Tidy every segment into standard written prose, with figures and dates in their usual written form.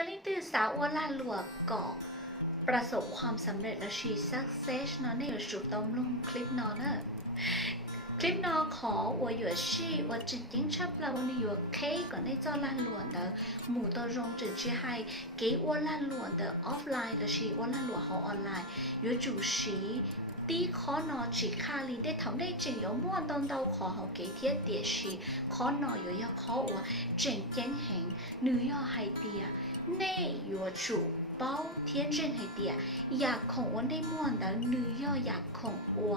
อลิตือสาวลาหลวงก่อประสบความสำเร็จและชี success เนาะในสุดต้มลงคลิปเนาะนะคลิป呢我有是我只经常不我有 K 个那做烂乱的母的用只去还给我烂乱的 offline 的是我烂乱好 online 有主持啲可能只卡里的头内只有摸到到可好几天电视可能有一可我正经行女要系啲啊内有主包天真ให้เดียอยากของอ้วนได้ม่วนแต่เนื้อย่ออยากของอัว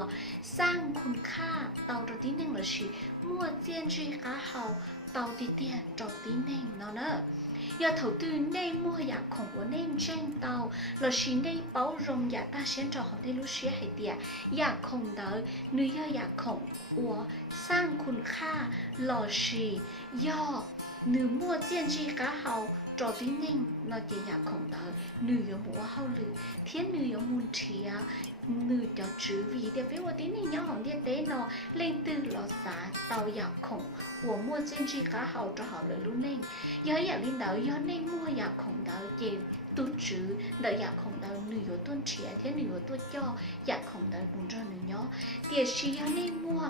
สร้างคุณค่าเตาตัวที่หนึ่งละชีมั่วเจียนชีก้าเฮาเตาที่เดียจอที่หนึ่งเนาะเนอะอย่าถาวตื่นในมั่วอยากของอ้วนในแจ้งเตาละชีในเป้ารงอยากตาเชียนจอเขาได้รู้เชียให้เดียอยากของเตาเนื้อย่ออยากของอัวสร้างคุณค่าละชีย่อเนื้อมั่วเจียนชีก้าเฮาจอที่หนึ่งเราจะอยากของเตอหนึ่งยมัวเข้าหรือเทียนหนึ่งยมุนเทียหนึ่งจะจื้อวีเดี๋ยวไปว่าที่นี่ยังของเดียเต้นอเล่นตื่นรอสาเตาอยากของหัวมัวเจนจีก้าเฮาจะเฮาเลยรู้เน่งย้อยอยากลินเดาย้อนเน่งมัวอยากของเดาเจนตุ้นจื้อเดาอยากของเดาหนึ่งยต้นเทียเทียนหนึ่งยต้นย่ออยากของเดาบุญจอหนึ่งย่อเดี๋ยวชีย้อนเน่งมัว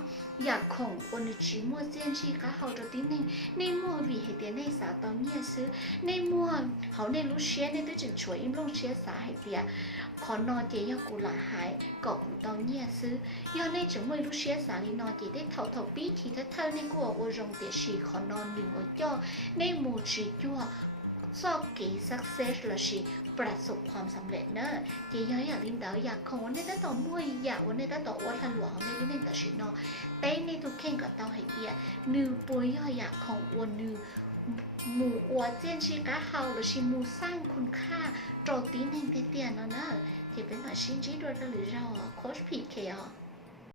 อยากของวันนี้ชีมัวเจนจีก้าเฮาจะที่เน่งเน่งมัววีให้เดียในสาตอนเนี่ยซื้อในมัวเขาในรู้เชียในตัวจึงช่วยอิ่มลงเชียสาให้เดียขอนอเจยกูหลาหายกอบตอนเนี่ยซื้อย่อในจึงไม่รู้เชียสาลีนอเจได้เท่าปีที่เธอในกัวโอรงเดชีขอนอนหนึ่งย่อในหมู่ชีจั่วซอกเก๋ success ละชีประสบความสำเร็จเนอะเจย่อยอยากลินเดาอยากของวันนี้ได้ต่อมวยอยากวันนี้ได้ต่อวัดหลวงในรุ่นแต่ชีนอเต้ในทุกเข่งกับเตาให้เดียนือป่วยย่ออยากของวันนือหมู่อัวเจียนชีก้าเฮาหรือชีมูสร้างคุณค่าโจตีหนึ่งเตี้ยๆเนาะเนอะที่เป็นหน่อยชิ้นจีด้วยหรือเราโค้ชพีเคอ่ะ